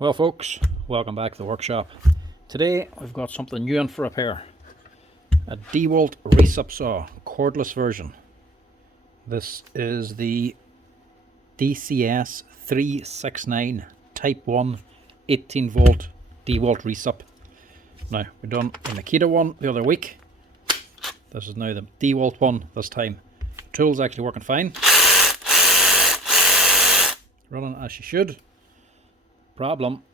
Well folks, welcome back to the workshop. Today I've got something new in for repair. A Dewalt Recip saw, cordless version. This is the DCS369 Type 1 18 volt Dewalt Recip. Now, we done the Makita one the other week. This is now the Dewalt one this time. The tool's actually working fine. Running as she should. Problem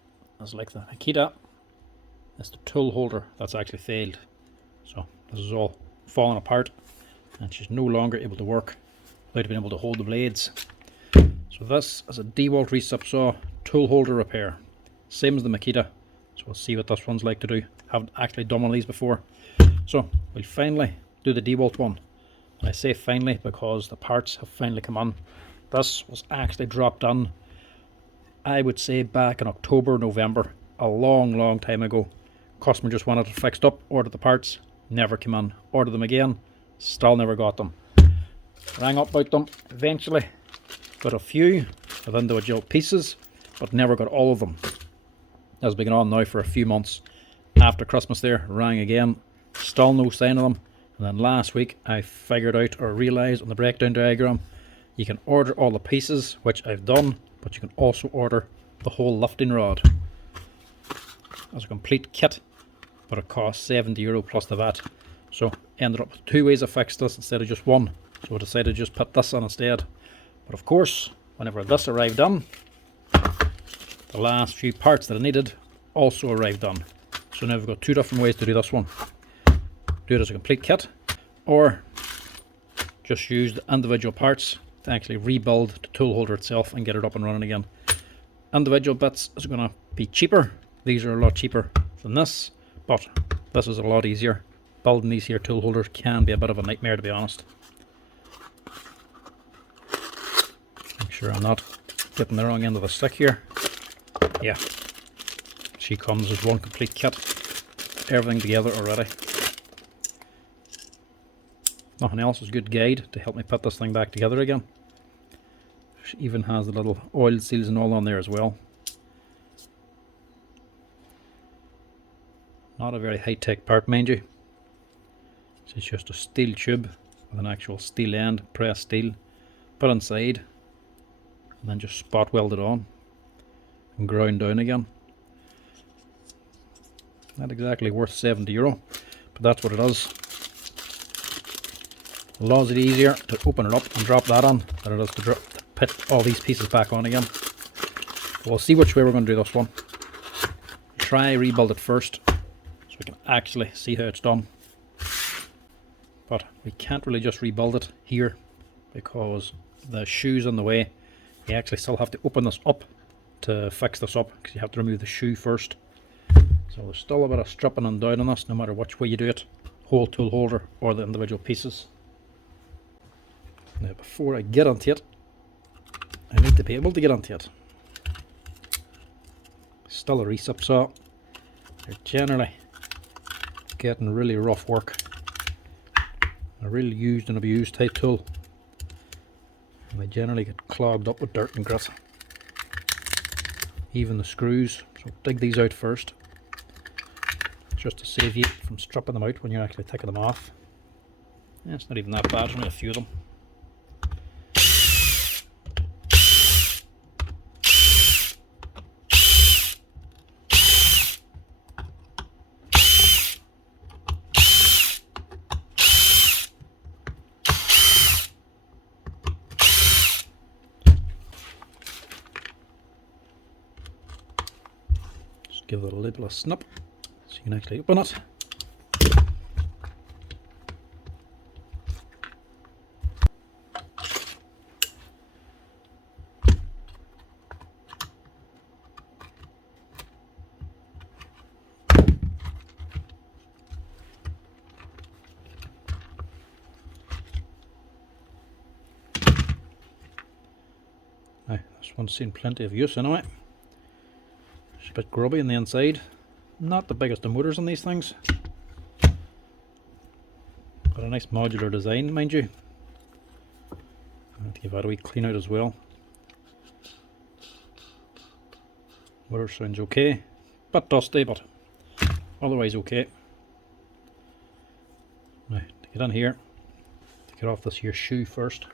is, like the Makita, it's the tool holder that's actually failed. So this is all falling apart and she's no longer able to work without being able to hold the blades. So this is a Dewalt Recip saw tool holder repair, same as the Makita. So we'll see what this one's like to do. Haven't actually done one of these before, so we'll finally do the Dewalt one. And I say finally because the parts have finally come on. This was actually dropped in, I would say, back in October, November, a long time ago. Customer just wanted it fixed up, ordered the parts, never came in. Ordered them again, still never got them. Rang up about them, eventually got a few of individual pieces, but never got all of them. That's been on now for a few months. After Christmas there, rang again, still no sign of them. And then last week I figured out, or realised on the breakdown diagram, you can order all the pieces, which I've done, but you can also order the whole lifting rod as a complete kit, but it costs €70 plus the VAT. So ended up with two ways of fix this instead of just one, so I decided to just put this on instead. But of course, whenever this arrived on, the last few parts that I needed also arrived on. So now we've got two different ways to do this one. Do it as a complete kit, or just use the individual parts to actually rebuild the tool holder itself and get it up and running again. Individual bits is going to be cheaper. These are a lot cheaper than this, but this is a lot easier. Building these here tool holders can be a bit of a nightmare, to be honest. Make sure I'm not getting the wrong end of the stick here. Yeah, she comes as one complete kit, everything together already. Nothing else is a good guide to help me put this thing back together again. She even has the little oil seals and all on there as well. Not a very high-tech part, mind you. It's just a steel tube with an actual steel end, pressed steel, put inside, and then just spot welded on and ground down again. Not exactly worth €70, but that's what it is. A lot easier to open it up and drop that on than it is to put all these pieces back on again. We'll see which way we're going to do this one. Try rebuild it first so we can actually see how it's done. But we can't really just rebuild it here because the shoe's in the way. You actually still have to open this up to fix this up, because you have to remove the shoe first. So there's still a bit of stripping and down on this, no matter which way you do it, whole tool holder or the individual pieces. Now before I get onto it, I need to be able to get onto it. Still a Recip saw. They're generally getting really rough work. A really used and abused type tool. And they generally get clogged up with dirt and grit. Even the screws. So dig these out first, just to save you from stripping them out when you're actually taking them off. Yeah, it's not even that bad, there's only a few of them. Give it a little snip so you can actually open it. Now, this one's seen plenty of use anyway. It's a bit grubby on the inside. Not the biggest of motors on these things, but a nice modular design, mind you. I'll give that a wee clean out as well. Motor sounds okay, bit dusty, but otherwise okay. Now to get in here, to get off this here shoe first.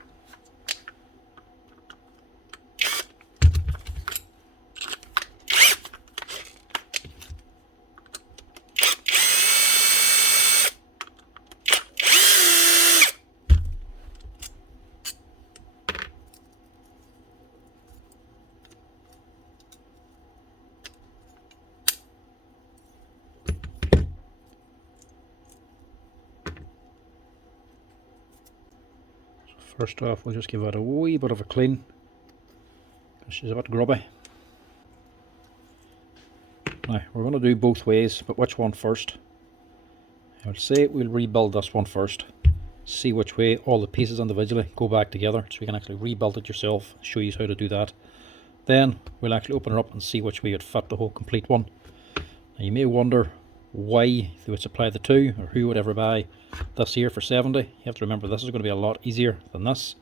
First off, we'll just give it a wee bit of a clean, because she's a bit grubby. Now, we're going to do both ways, but which one first? I would say we'll rebuild this one first, see which way all the pieces individually go back together, so you can actually rebuild it yourself, show you how to do that. Then we'll actually open her up and see which way would fit the whole complete one. Now, you may wonder why they would supply the two, or who would ever buy this here for 70. You have to remember this is going to be a lot easier than this.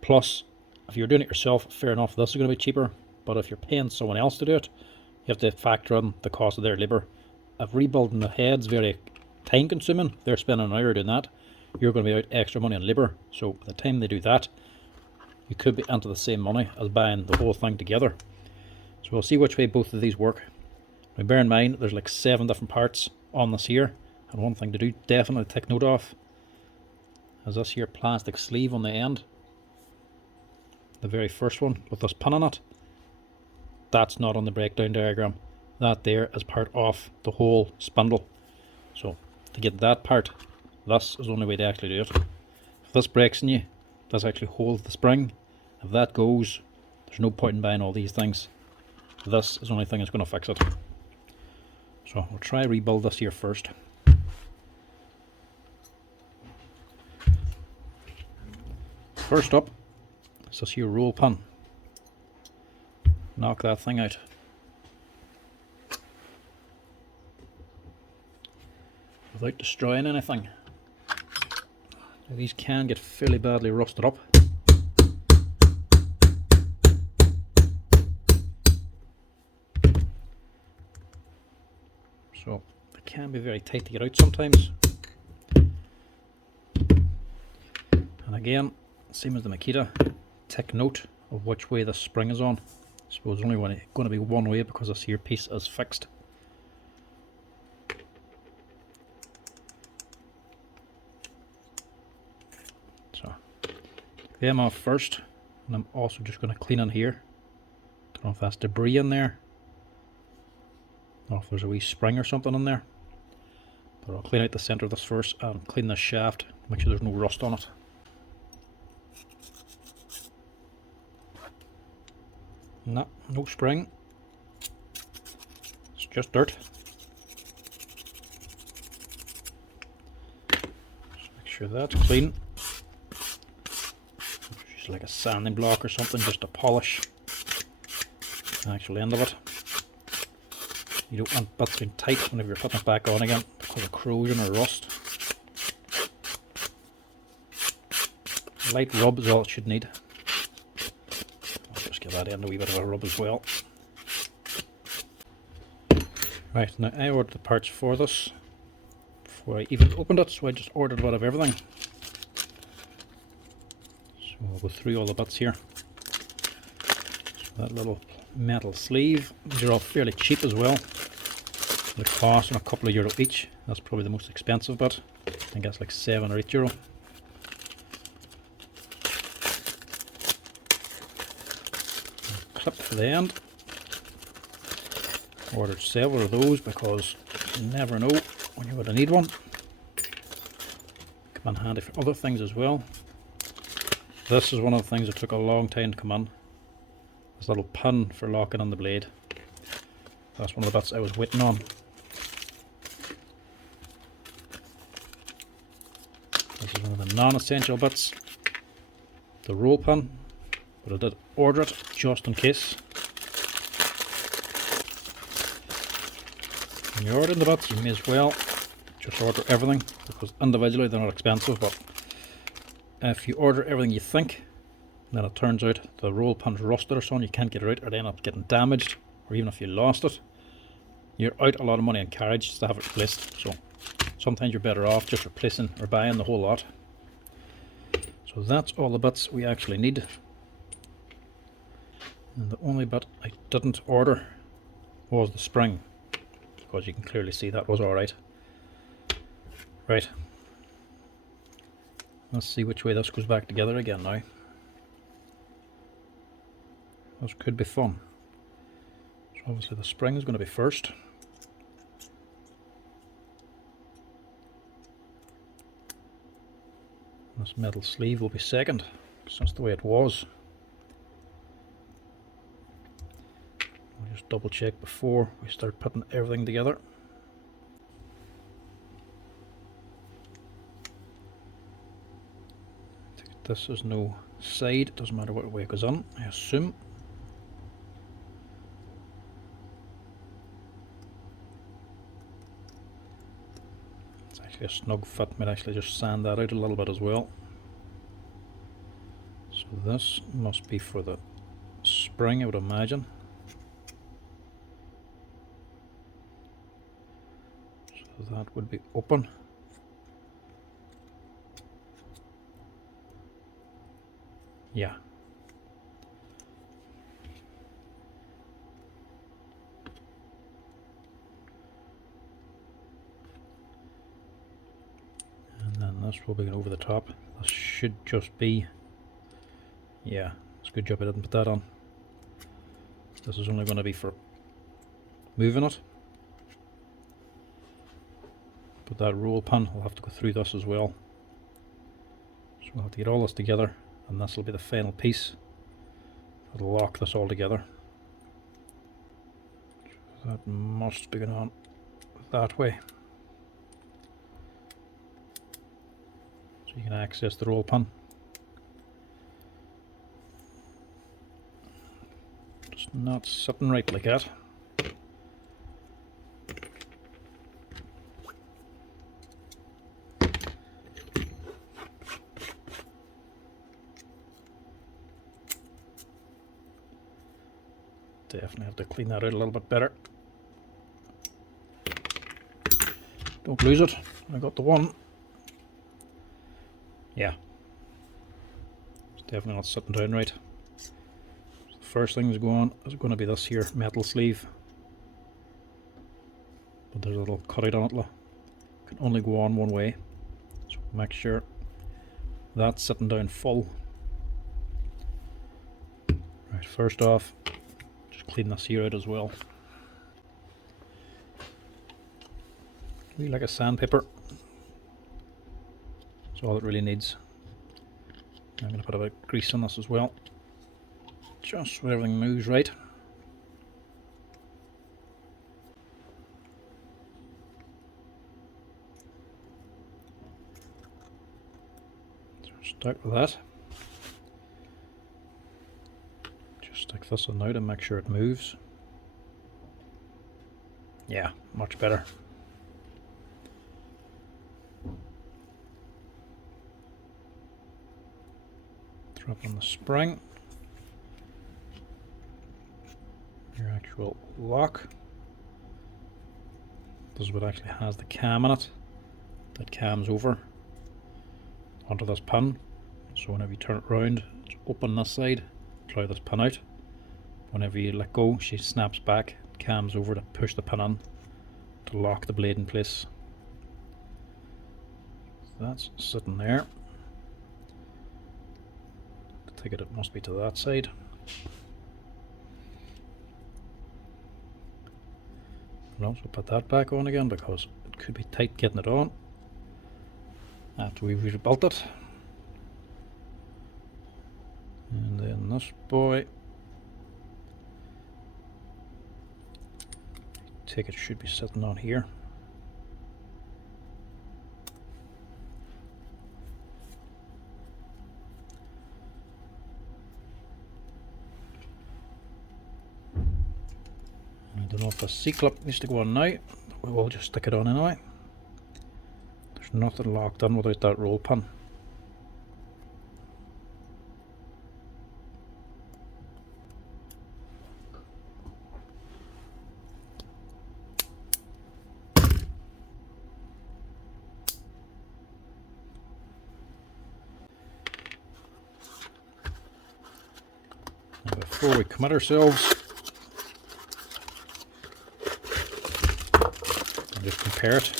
Plus, if you're doing it yourself, fair enough, this is going to be cheaper. But if you're paying someone else to do it, you have to factor in the cost of their labour. If rebuilding the head's very time consuming, they're spending an hour doing that, you're going to be out extra money on labour. So by the time they do that, you could be into the same money as buying the whole thing together. So we'll see which way both of these work. Now bear in mind, there's like 7 different parts on this here, and one thing to do, definitely take note of, is this here plastic sleeve on the end. The very first one with this pin on it, that's not on the breakdown diagram. That there is part of the whole spindle. So to get that part, this is the only way to actually do it. If this breaks in you, this actually holds the spring. If that goes, there's no point in buying all these things. This is the only thing that's going to fix it. So we'll try rebuild this here first. First up, is this here roll pin. Knock that thing out. Without destroying anything. Now, these can get fairly badly rusted up. So they can be very tight to get out sometimes. And again, same as the Makita, take note of which way the spring is on. I suppose only going to be one way because this here piece is fixed. So take them off first, and I'm also just going to clean in here. Don't know if that's debris in there, or if there's a wee spring or something in there. But I'll clean out the centre of this first and clean this shaft, make sure there's no rust on it. No spring, it's just dirt. Just make sure that's clean. Just like a sanding block or something, just to polish the actual end of it. You don't want bits being tight whenever you're putting it back on again because of corrosion or rust. Light rub is all it should need. Give that end a wee bit of a rub as well. Right, now I ordered the parts for this before I even opened it, so I just ordered a bit of everything. So we'll go through all the bits here. So that little metal sleeve, these are all fairly cheap as well. They cost a couple of euro each. That's probably the most expensive bit. I think that's like €7 or €8. Clip for the end. Ordered several of those because you never know when you're going to need one. Come in handy for other things as well. This is one of the things that took a long time to come in. This little pin for locking on the blade. That's one of the bits I was waiting on. This is one of the non-essential bits. The roll pin. But I did order it just in case. When you're ordering the bits, you may as well just order everything, because individually they're not expensive, but if you order everything you think, then it turns out the roll pin's rusted or something, you can't get it out, or they end up getting damaged, or even if you lost it, you're out a lot of money in carriage just to have it replaced. So sometimes you're better off just replacing or buying the whole lot. So that's all the bits we actually need. And the only bit I didn't order was the spring, because you can clearly see that was alright. Right. Let's see which way this goes back together again now. This could be fun. So obviously the spring is going to be first. This metal sleeve will be second, because that's the way it was. I'll just double check before we start putting everything together. This is no side, it doesn't matter what way it goes on, I assume. It's actually a snug fit, might actually just sand that out a little bit as well. So this must be for the spring, I would imagine. So that would be open. Yeah. And then this will be over the top. This should just be, yeah, it's a good job I didn't put that on. This is only going to be for moving it. But that roll pin will have to go through this as well. So we'll have to get all this together, and this will be the final piece. It'll lock this all together. So that must be going on that way. So you can access the roll pin. Just not sitting right like that. Definitely have to clean that out a little bit better. Don't lose it. I got the one. Yeah. It's definitely not sitting down right. So the first thing is going to be this here metal sleeve. But there's a little cutout on it. It can only go on one way. So make sure that's sitting down full. Right, first off, clean this here out as well. Really like a sandpaper. That's all it really needs. I'm going to put a bit of grease on this as well, just so everything moves right. So start with that. Just stick this in now to make sure it moves. Yeah, much better. Drop on the spring. Your actual lock. This is what actually has the cam in it. That cam's over onto this pin. So whenever you turn it round, it's open this side. Plow this pin out. Whenever you let go, she snaps back, cams over to push the pin in to lock the blade in place. So that's sitting there. I take it must be to that side. And also put that back on again, because it could be tight getting it on after we've rebuilt it. And then this boy, I take it should be sitting on here. I don't know if the C-clip needs to go on now, but we will just stick it on anyway. There's nothing locked in without that roll pin. before we commit ourselves. And just compare it.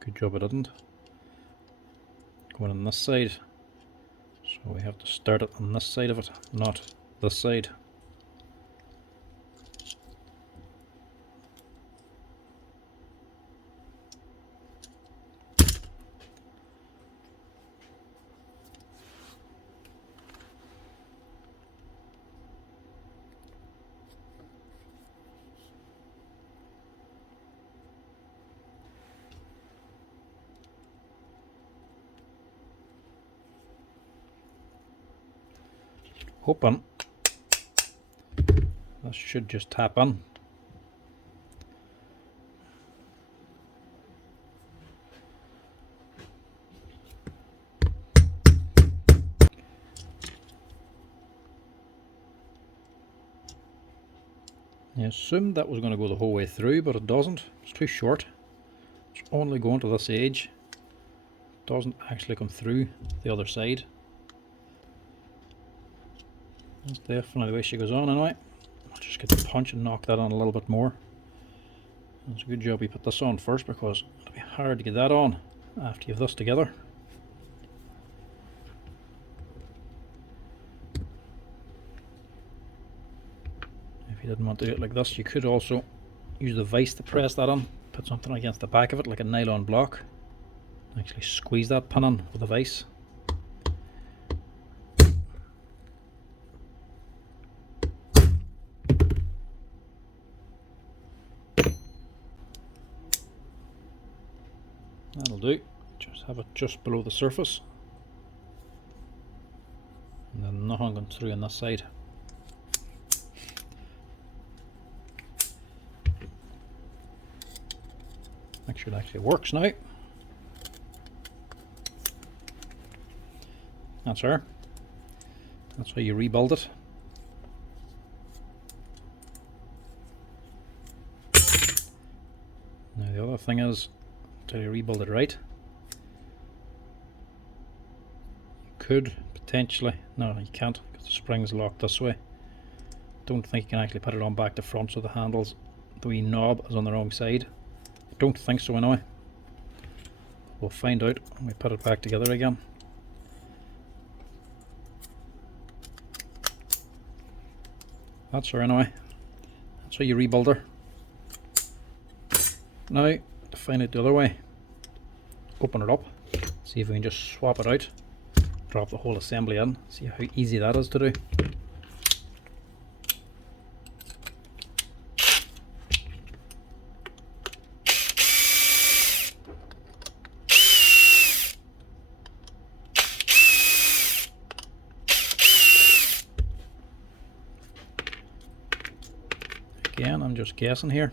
Good job it didn't. Going on this side. So we have to start it on this side of it, not this side. Hoping this should just tap in. I assumed that was going to go the whole way through, but it doesn't. It's too short. It's only going to this edge. It doesn't actually come through the other side. That's definitely the way she goes on anyway. I'll just get the punch and knock that on a little bit more. It's a good job we put this on first, because it'll be hard to get that on after you have this together. If you didn't want to do it like this, you could also use the vise to press that on. Put something against the back of it like a nylon block. Actually squeeze that pin on with a vise. That'll do. Just have it just below the surface. And then nothing going through on this side. Make sure it actually works now. That's her. That's how you rebuild it. Now the other thing is, to rebuild it right, you could potentially, no you can't, because the spring's locked this way. Don't think you can actually put it on back to front, so the handles, the wee knob is on the wrong side. I don't think so anyway. We'll find out when we put it back together again. That's her anyway. That's how you rebuild her. Now, to find it the other way, open it up, see if we can just swap it out, drop the whole assembly in, see how easy that is to do. Again, I'm just guessing here.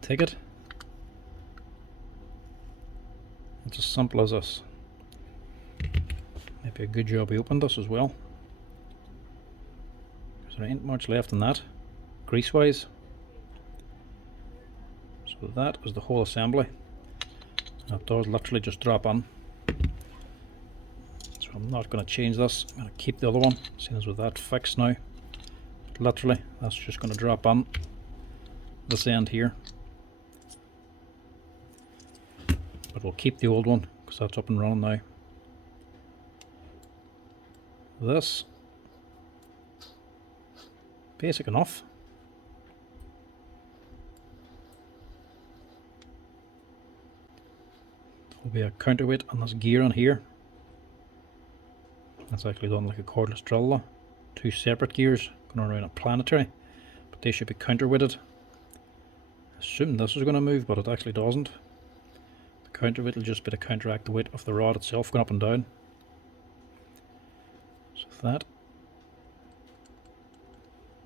Take it. It's as simple as this. Maybe a good job we opened this as well, because there ain't much left in that, grease wise. So that is the whole assembly. It does literally just drop on. So I'm not going to change this. I'm going to keep the other one, seeing as with that fixed now. But literally, that's just going to drop on this end here. But we'll keep the old one because that's up and running now. This, basic enough. There'll be a counterweight on this gear on here. That's actually done like a cordless drill though. Two separate gears going around a planetary, but they should be counterweighted. I assume this is going to move, but it actually doesn't. Counterweight will just be to counteract the weight of the rod itself going up and down. So that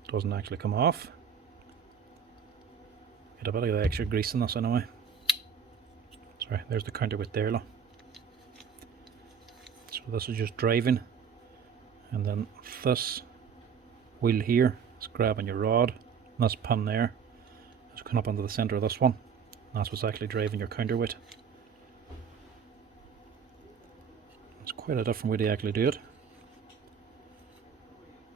doesn't actually come off. Get a bit of the extra grease in this anyway. Sorry, there's the counterweight there. So this is just driving, and then this wheel here is grabbing your rod, and this pin there is coming up into the centre of this one. That's what's actually driving your counterweight. It's quite a different way to actually do it.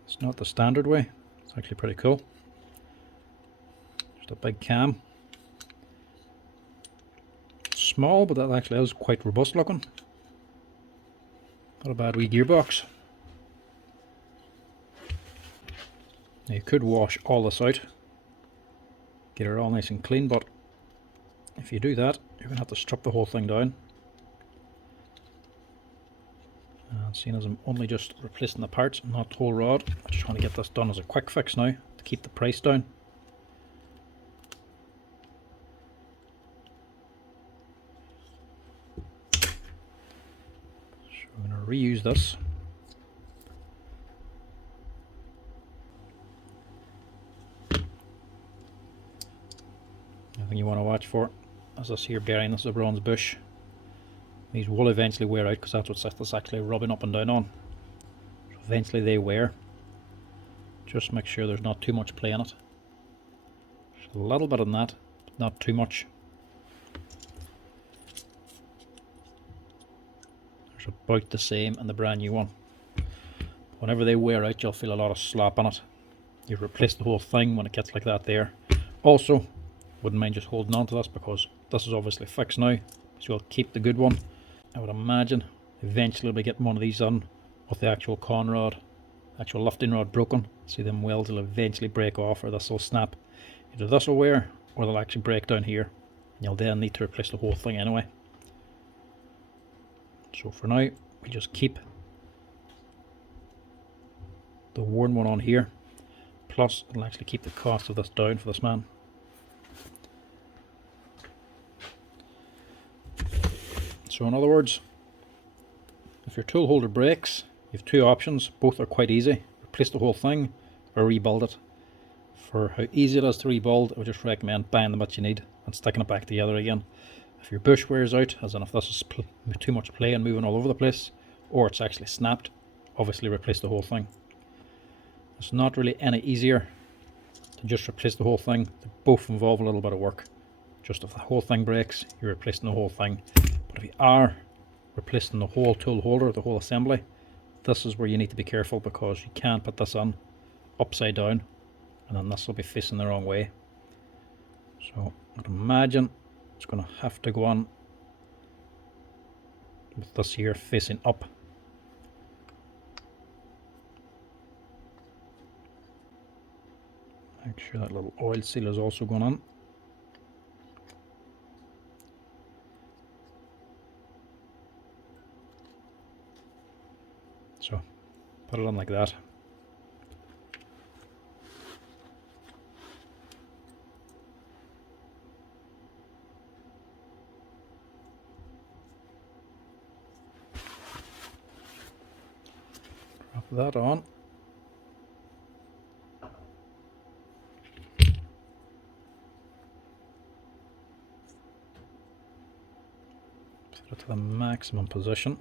It's not the standard way. It's actually pretty cool. Just a big cam. Small, but that actually is quite robust looking. Not a bad wee gearbox. Now you could wash all this out, get it all nice and clean, but if you do that, you're going to have to strip the whole thing down. And seeing as I'm only just replacing the parts, not the whole rod, I just want to get this done as a quick fix now to keep the price down. So I'm going to reuse this. The thing you want to watch for is this here bearing. This is a bronze bush. These will eventually wear out because that's what this actually rubbing up and down on. So eventually they wear. Just make sure there's not too much play in it. Just a little bit on that, but not too much. There's about the same in the brand new one. Whenever they wear out, you'll feel a lot of slop on it. You replace the whole thing when it gets like that there. Also, wouldn't mind just holding on to this because this is obviously fixed now, so you'll keep the good one. I would imagine eventually we'll be getting one of these on with the actual con rod, actual lifting rod broken. See, them welds will eventually break off, or this will snap. Either this will wear or they'll actually break down here, and you'll then need to replace the whole thing anyway. So for now we just keep the worn one on here, plus it'll actually keep the cost of this down for this man. So in other words, if your tool holder breaks, you have two options. Both are quite easy. Replace the whole thing or rebuild it. For how easy it is to rebuild, I would just recommend buying the bits you need and sticking it back together again. If your bush wears out, as in if this is too much play and moving all over the place, or it's actually snapped, obviously replace the whole thing. It's not really any easier to just replace the whole thing. They both involve a little bit of work. Just if the whole thing breaks, you're replacing the whole thing. But if you are replacing the whole tool holder, the whole assembly, this is where you need to be careful, because you can't put this on upside down and then this will be facing the wrong way. So I'd imagine it's going to have to go on with this here facing up. Make sure that little oil seal is also going on. So put it on like that. Drop that on. Set it to the maximum position.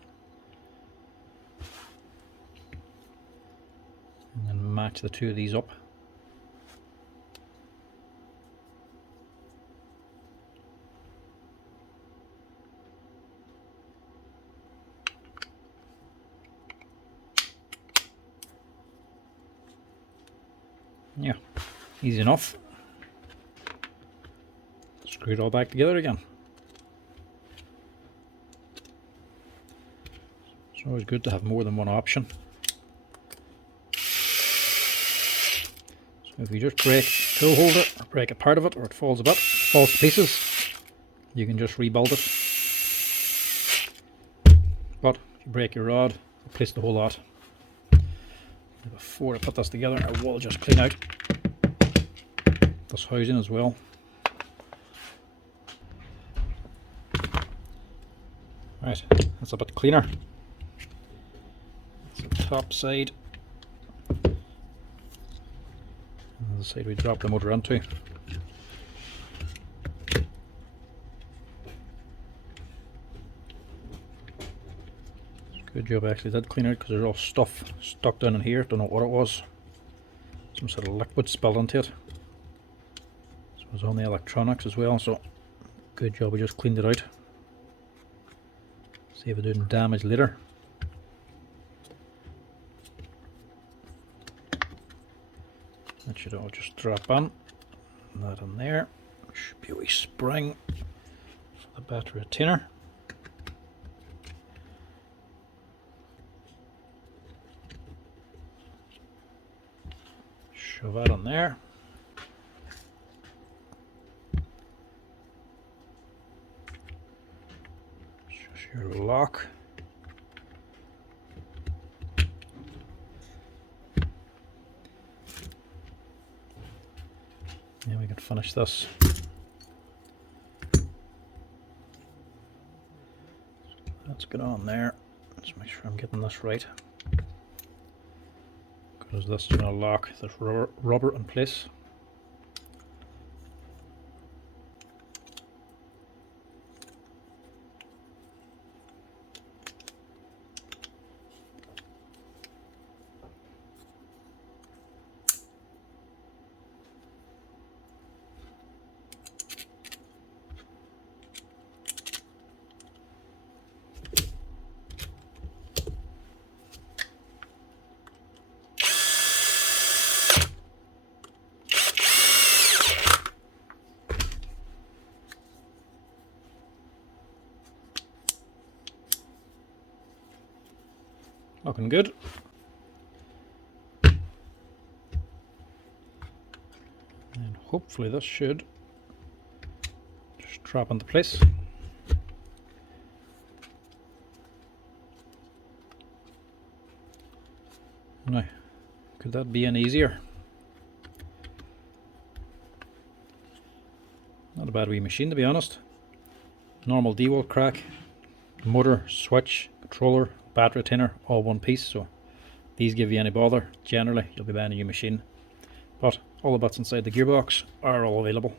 And then match the two of these up. Yeah, easy enough. Screw it all back together again. It's always good to have more than one option. So if you just break the tool holder, or break a part of it, or it falls a bit, falls to pieces, you can just rebuild it. But if you break your rod, replace the whole lot. Before I put this together, I will just clean out this housing as well. Right, that's a bit cleaner. That's the top side. And the side we drop the motor onto. Good job, I actually did clean out because there's all stuff stuck down in here. Don't know what it was. Some sort of liquid spilled into it. So it was on the electronics as well, so Good job, we just cleaned it out. See if we're doing damage later. That should all just drop on. That in there. Should be a wee spring for the battery retainer. Shove that on there. Just your lock. Then we can finish this. Let's get on there. Let's make sure I'm getting this right, because this is going to lock this rubber in place. Looking good. And hopefully this should just drop into place. Now, could that be any easier? Not a bad wee machine, to be honest. Normal Dewalt crack, motor, switch, controller, battery retainer, all one piece, so these give you any bother. Generally you'll be buying a new machine, but all the bits inside the gearbox are all available.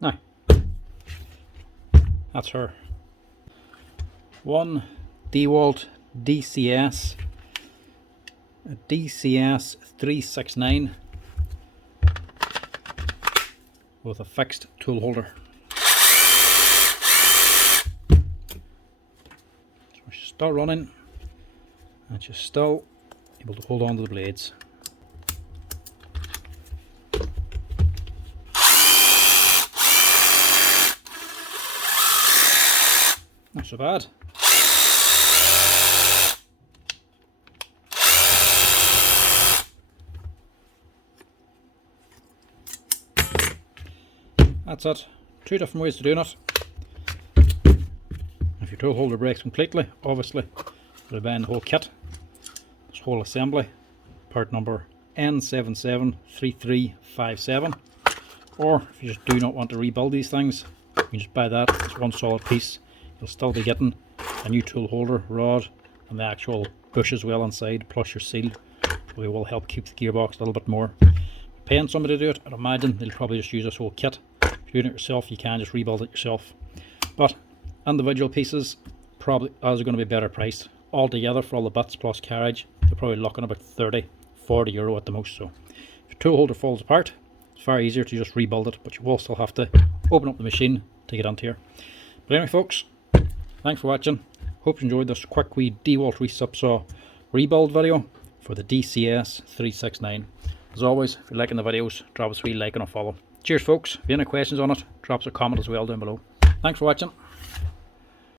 Now, that's her one Dewalt DCS, a DCS369 with a fixed tool holder. So she's still running and she's still able to hold on to the blades. Not so bad. That's it. Two different ways to doing it. If your tool holder breaks completely, obviously you'll be buying the whole kit, this whole assembly, part number N773357. Or if you just do not want to rebuild these things, you can just buy that. It's one solid piece. You'll still be getting a new tool holder, rod, and the actual bush as well inside, plus your seal. So it will help keep the gearbox a little bit more. Paying somebody to do it, I'd imagine they'll probably just use this whole kit. If you're doing it yourself, you can just rebuild it yourself. But individual pieces probably are going to be better priced. Altogether for all the bits plus carriage, you're probably looking about 30–40 euro at the most. So if your tool holder falls apart, it's far easier to just rebuild it, but you will still have to open up the machine to get onto here. But anyway folks, thanks for watching. Hope you enjoyed this quick wee Dewalt Recip saw rebuild video for the DCS369. As always, if you're liking the videos, drop us a wee like and a follow. Cheers folks. If you have any questions on it, drop us a comment as well down below. Thanks for watching.